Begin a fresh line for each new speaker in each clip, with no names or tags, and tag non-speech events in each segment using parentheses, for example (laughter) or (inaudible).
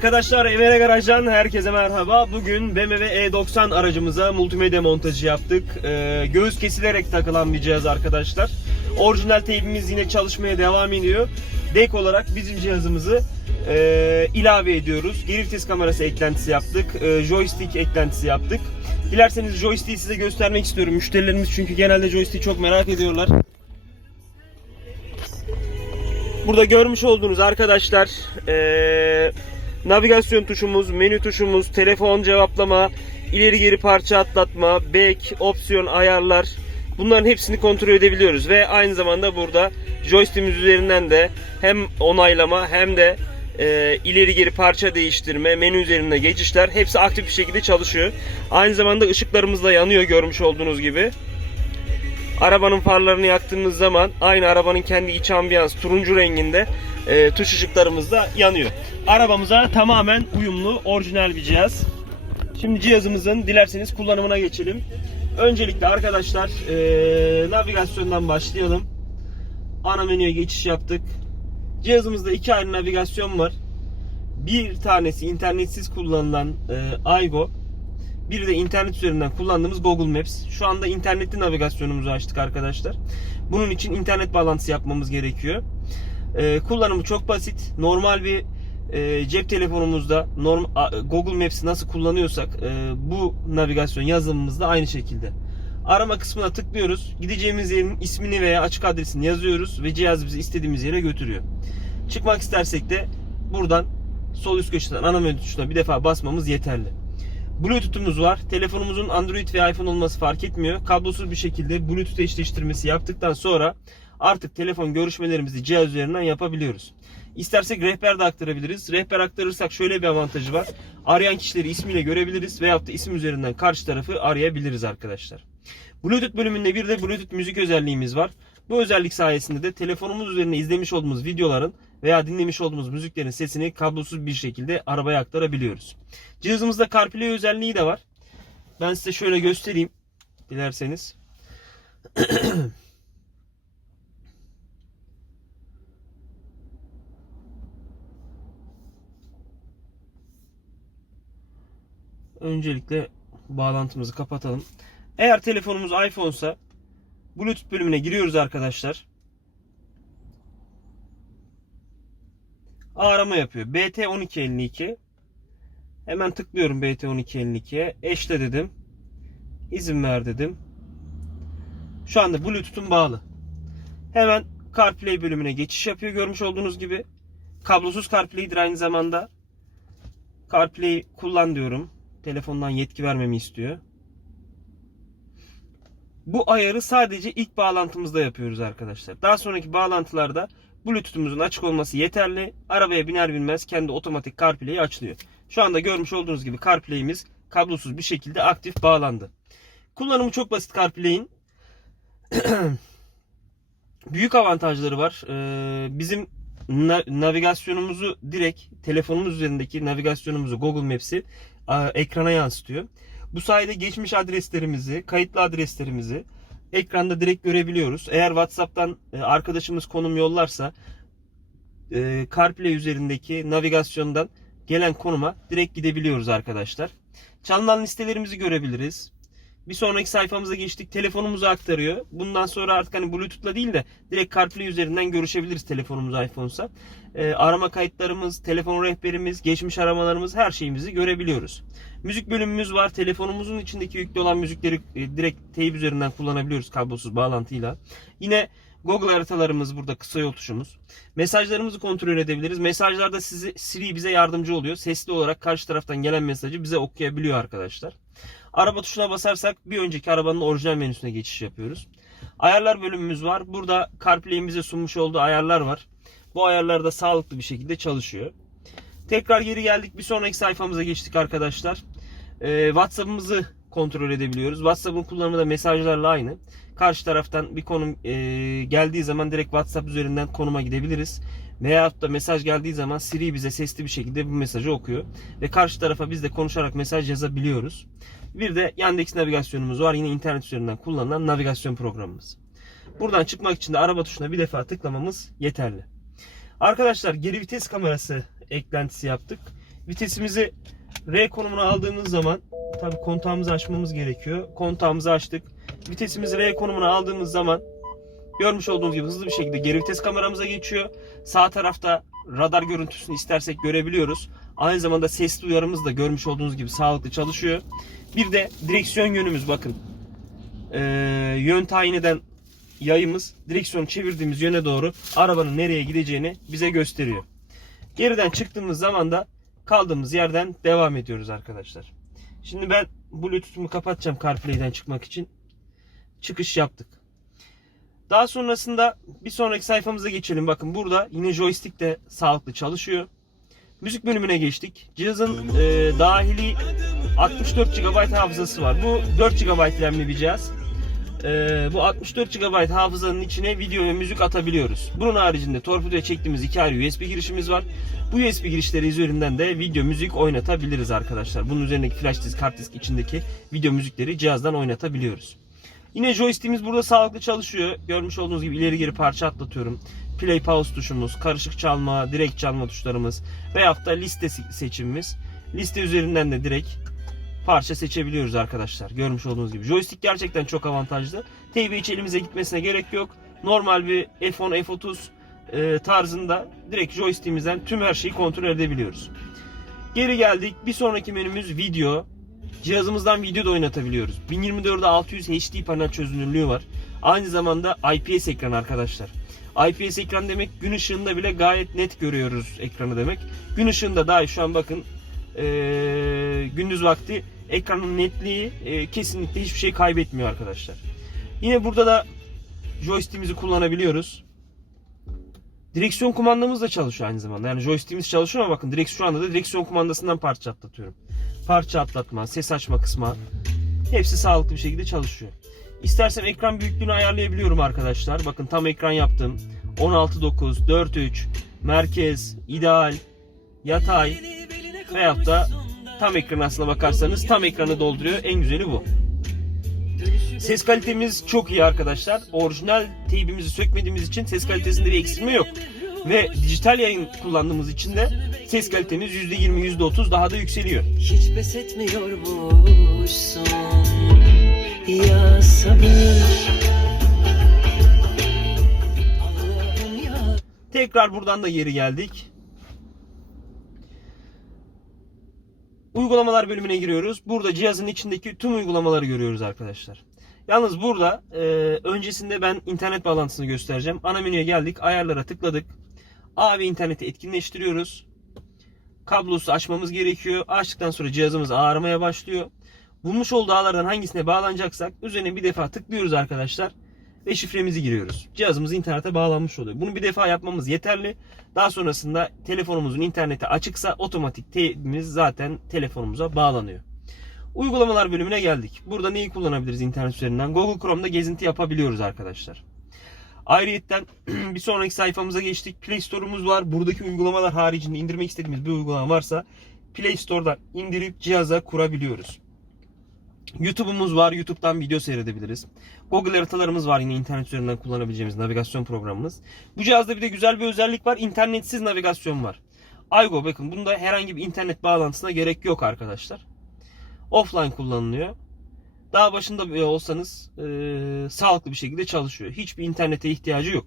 Arkadaşlar Emre Garaj'dan herkese merhaba. Bugün BMW E90 aracımıza multimedya montajı yaptık. Ee, göğüs kesilerek takılan bir cihaz arkadaşlar. Orijinal teybimiz yine çalışmaya devam ediyor. Dek olarak bizim cihazımızı e, ilave ediyoruz. Geri vites kamerası eklentisi yaptık. E, joystick eklentisi yaptık. Dilerseniz joystick'i size göstermek istiyorum. Müşterilerimiz çünkü genelde joystick'i çok merak ediyorlar. Burada görmüş olduğunuz arkadaşlar eee, navigasyon tuşumuz, menü tuşumuz, telefon cevaplama, ileri geri parça atlatma, back, opsiyon ayarlar bunların hepsini kontrol edebiliyoruz ve aynı zamanda burada joystick'imiz üzerinden de hem onaylama hem de eee, ileri geri parça değiştirme, menü üzerinde geçişler hepsi aktif bir şekilde çalışıyor. Aynı zamanda ışıklarımız da yanıyor görmüş olduğunuz gibi. Arabanın farlarını yaktığımız zaman aynı arabanın kendi iç ambiyans turuncu renginde e, tuş ışıklarımız da yanıyor. Arabamıza tamamen uyumlu orijinal bir cihaz. Şimdi cihazımızın dilerseniz kullanımına geçelim. Öncelikle arkadaşlar e, navigasyondan başlayalım. Ana menüye geçiş yaptık. Cihazımızda iki ayrı navigasyon var. Bir tanesi internetsiz kullanılan e, Aygo. Bir de internet üzerinden kullandığımız Google Maps. Şu anda internetli navigasyonumuzu açtık arkadaşlar. Bunun için internet bağlantısı yapmamız gerekiyor. Ee, kullanımı çok basit. Normal bir e, cep telefonumuzda norm, Google Maps'i nasıl kullanıyorsak e, bu navigasyon yazılımımızda aynı şekilde. Arama kısmına tıklıyoruz. Gideceğimiz yerin ismini veya açık adresini yazıyoruz ve cihaz bizi istediğimiz yere götürüyor. Çıkmak istersek de buradan sol üst köşeden ana menü tuşuna bir defa basmamız yeterli. Bluetooth'umuz var. Telefonumuzun Android ve iPhone olması fark etmiyor. Kablosuz bir şekilde Bluetooth eşleştirmesi yaptıktan sonra artık telefon görüşmelerimizi cihaz üzerinden yapabiliyoruz. İstersek rehber de aktarabiliriz. Rehber aktarırsak şöyle bir avantajı var. Arayan kişileri ismiyle görebiliriz veyahut da isim üzerinden karşı tarafı arayabiliriz arkadaşlar. Bluetooth bölümünde bir de Bluetooth müzik özelliğimiz var. Bu özellik sayesinde de telefonumuz üzerinde izlemiş olduğumuz videoların veya dinlemiş olduğumuz müziklerin sesini kablosuz bir şekilde arabaya aktarabiliyoruz. Cihazımızda CarPlay özelliği de var. Ben size şöyle göstereyim dilerseniz. (clears throat) Öncelikle bağlantımızı kapatalım. Eğer telefonumuz iPhone'sa Bluetooth bölümüne giriyoruz arkadaşlar. Arama yapıyor. BT1252 Hemen tıklıyorum BT1252'ye. Eşle dedim. İzin ver dedim. Şu anda Bluetooth'um bağlı. Hemen CarPlay bölümüne geçiş yapıyor görmüş olduğunuz gibi. Kablosuz CarPlay'dir aynı zamanda. CarPlay kullan diyorum. Telefondan yetki vermemi istiyor. Bu ayarı sadece ilk bağlantımızda yapıyoruz arkadaşlar. Daha sonraki bağlantılarda Bluetooth'umuzun açık olması yeterli. Arabaya biner binmez kendi otomatik CarPlay'i açılıyor. Şu anda görmüş olduğunuz gibi CarPlay'imiz kablosuz bir şekilde aktif bağlandı. Kullanımı çok basit CarPlay'in. (clears throat) Büyük avantajları var. Ee, bizim na- navigasyonumuzu direkt telefonumuz üzerindeki navigasyonumuzu Google Maps'i ekrana yansıtıyor. Bu sayede geçmiş adreslerimizi, kayıtlı adreslerimizi ekranda direkt görebiliyoruz. Eğer WhatsApp'tan e, arkadaşımız konum yollarsa e, CarPlay üzerindeki navigasyondan gelen konuma direkt gidebiliyoruz arkadaşlar. Çalınan listelerimizi görebiliriz. Bir sonraki sayfamıza geçtik. Telefonumuzu aktarıyor. Bundan sonra artık hani Bluetooth'la değil de direkt CarPlay üzerinden görüşebiliriz telefonumuz iPhone'sa. Ee, arama kayıtlarımız, telefon rehberimiz, geçmiş aramalarımız her şeyimizi görebiliyoruz. Müzik bölümümüz var. Telefonumuzun içindeki yüklü olan müzikleri e, direkt teyp üzerinden kullanabiliyoruz kablosuz bağlantıyla. Yine Google haritalarımız burada kısa yol tuşumuz. Mesajlarımızı kontrol edebiliriz. Mesajlarda sizi Siri bize yardımcı oluyor. Sesli olarak karşı taraftan gelen mesajı bize okuyabiliyor arkadaşlar. Araba tuşuna basarsak bir önceki arabanın orijinal menüsüne geçiş yapıyoruz. Ayarlar bölümümüz var. Burada CarPlay'in bize sunmuş olduğu ayarlar var. Bu ayarlar da sağlıklı bir şekilde çalışıyor. Tekrar geri geldik. Bir sonraki sayfamıza geçtik arkadaşlar. Ee, WhatsApp'ımızı kontrol edebiliyoruz. WhatsApp'ın kullanımı da mesajlarla aynı. Karşı taraftan bir konum e, geldiği zaman direkt WhatsApp üzerinden konuma gidebiliriz. Veyahut da mesaj geldiği zaman Siri bize sesli bir şekilde bu mesajı okuyor. Ve karşı tarafa biz de konuşarak mesaj yazabiliyoruz. Bir de Yandex navigasyonumuz var. Yine internet üzerinden kullanılan navigasyon programımız. Buradan çıkmak için de araba tuşuna bir defa tıklamamız yeterli. Arkadaşlar geri vites kamerası eklentisi yaptık. Vitesimizi R konumuna aldığımız zaman tabi kontağımızı açmamız gerekiyor. Kontağımızı açtık. Vitesimizi R konumuna aldığımız zaman görmüş olduğunuz gibi hızlı bir şekilde geri vites kameramıza geçiyor. Sağ tarafta radar görüntüsünü istersek görebiliyoruz. Aynı zamanda sesli uyarımız da görmüş olduğunuz gibi sağlıklı çalışıyor. Bir de direksiyon yönümüz bakın. Ee, yön tayin eden yayımız direksiyonu çevirdiğimiz yöne doğru arabanın nereye gideceğini bize gösteriyor. Geriden çıktığımız zaman da kaldığımız yerden devam ediyoruz arkadaşlar. Şimdi ben Bluetooth'umu kapatacağım CarPlay'den çıkmak için. Çıkış yaptık. Daha sonrasında bir sonraki sayfamıza geçelim. Bakın burada yine joystick de sağlıklı çalışıyor. Müzik bölümüne geçtik. Cihazın e, dahili 64 GB hafızası var. Bu 4 GB RAM'li bir cihaz. E, bu 64 GB hafızanın içine video ve müzik atabiliyoruz. Bunun haricinde torpidoya çektiğimiz iki ayrı USB girişimiz var. Bu USB girişleri üzerinden de video müzik oynatabiliriz arkadaşlar. Bunun üzerindeki flash disk, kart disk içindeki video müzikleri cihazdan oynatabiliyoruz. Yine joystick'imiz burada sağlıklı çalışıyor. Görmüş olduğunuz gibi ileri geri parça atlatıyorum. Play pause tuşumuz, karışık çalma, direkt çalma tuşlarımız veyahut da liste se- seçimimiz. Liste üzerinden de direkt parça seçebiliyoruz arkadaşlar. Görmüş olduğunuz gibi. Joystick gerçekten çok avantajlı. Teybe hiç elimize gitmesine gerek yok. Normal bir F10, F30 e, tarzında direkt joystick'imizden tüm her şeyi kontrol edebiliyoruz. Geri geldik. Bir sonraki menümüz video. Cihazımızdan video da oynatabiliyoruz. 1024'de 600 HD panel çözünürlüğü var. Aynı zamanda IPS ekran arkadaşlar. IPS ekran demek gün ışığında bile gayet net görüyoruz ekranı demek. Gün ışığında dahi şu an bakın eee, gündüz vakti ekranın netliği eee, kesinlikle hiçbir şey kaybetmiyor arkadaşlar. Yine burada da joystick'imizi kullanabiliyoruz. Direksiyon kumandamız da çalışıyor aynı zamanda. Yani joystick'imiz çalışıyor ama bakın direkt şu anda da direksiyon kumandasından parça atlatıyorum. Parça atlatma, ses açma kısmı hepsi sağlıklı bir şekilde çalışıyor. İstersem ekran büyüklüğünü ayarlayabiliyorum arkadaşlar. Bakın tam ekran yaptım. 16.9, 4.3, merkez, ideal, yatay veyahut da tam ekran aslına bakarsanız tam ekranı dolduruyor. En güzeli bu. Ses kalitemiz çok iyi arkadaşlar. Orijinal teybimizi sökmediğimiz için ses kalitesinde bir eksilme yok. Ve dijital yayın kullandığımız için de ses kalitemiz %20, %30 daha da yükseliyor.
Hiç pes etmiyormuşsun Ya sabır
Tekrar buradan da geri geldik. Uygulamalar bölümüne giriyoruz. Burada cihazın içindeki tüm uygulamaları görüyoruz arkadaşlar. Yalnız burada e, öncesinde ben internet bağlantısını göstereceğim. Ana menüye geldik. Ayarlara tıkladık. A ve interneti etkinleştiriyoruz. Kablosu açmamız gerekiyor. Açtıktan sonra cihazımız ağrımaya başlıyor. Bulmuş olduğu ağlardan hangisine bağlanacaksak üzerine bir defa tıklıyoruz arkadaşlar ve şifremizi giriyoruz. Cihazımız internete bağlanmış oluyor. Bunu bir defa yapmamız yeterli. Daha sonrasında telefonumuzun interneti açıksa otomatik teybimiz zaten telefonumuza bağlanıyor. Uygulamalar bölümüne geldik. Burada neyi kullanabiliriz internet üzerinden? Google Chrome'da gezinti yapabiliyoruz arkadaşlar. Ayrıyetten (clears throat) bir sonraki sayfamıza geçtik. Play Store'umuz var. Buradaki uygulamalar haricinde indirmek istediğimiz bir uygulama varsa Play Store'dan indirip cihaza kurabiliyoruz. YouTube'umuz var. YouTube'dan video seyredebiliriz. Google haritalarımız var yine internet üzerinden kullanabileceğimiz navigasyon programımız. Bu cihazda bir de güzel bir özellik var. İnternetsiz navigasyon var. Aygo bakın bunda herhangi bir internet bağlantısına gerek yok arkadaşlar. Offline kullanılıyor. Daha başında bile olsanız e, sağlıklı bir şekilde çalışıyor. Hiçbir internete ihtiyacı yok.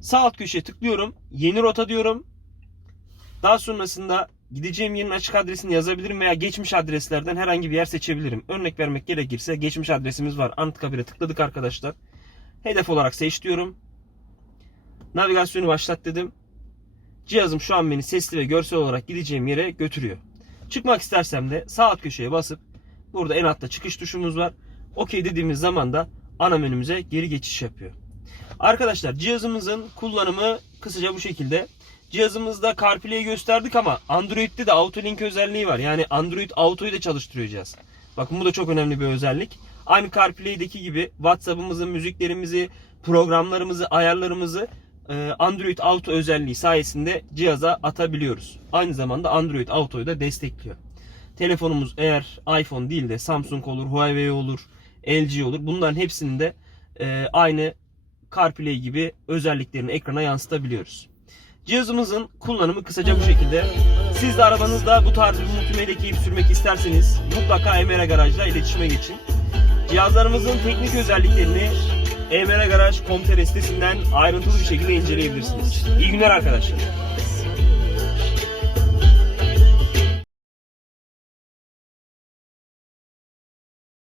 Sağ alt köşeye tıklıyorum. Yeni rota diyorum. Daha sonrasında gideceğim yerin açık adresini yazabilirim veya geçmiş adreslerden herhangi bir yer seçebilirim. Örnek vermek gerekirse geçmiş adresimiz var. Anıtkabir'e tıkladık arkadaşlar. Hedef olarak seç diyorum. Navigasyonu başlat dedim. Cihazım şu an beni sesli ve görsel olarak gideceğim yere götürüyor. Çıkmak istersem de sağ alt köşeye basıp burada en altta çıkış tuşumuz var. OK dediğimiz zaman da ana menümüze geri geçiş yapıyor. Arkadaşlar cihazımızın kullanımı kısaca bu şekilde. Cihazımızda CarPlay'i gösterdik ama Android'de de AutoLink özelliği var. Yani Android Auto'yu da çalıştırıyor cihaz. Bakın bu da çok önemli bir özellik. Aynı CarPlay'deki gibi WhatsApp'ımızı, müziklerimizi, programlarımızı, ayarlarımızı e, Android Auto özelliği sayesinde cihaza atabiliyoruz. Aynı zamanda Android Auto'yu da destekliyor. Telefonumuz eğer iPhone değil de Samsung olur, Huawei olur, LG olur. Bunların hepsini de e, aynı CarPlay gibi özelliklerini ekrana yansıtabiliyoruz. Cihazımızın kullanımı kısaca bu şekilde. Siz de arabanızda bu tarz bir multimedya keyif sürmek isterseniz mutlaka Emre Garaj'la iletişime geçin. Cihazlarımızın teknik özelliklerini emregaraj.com.tr sitesinden ayrıntılı bir şekilde inceleyebilirsiniz. İyi günler arkadaşlar.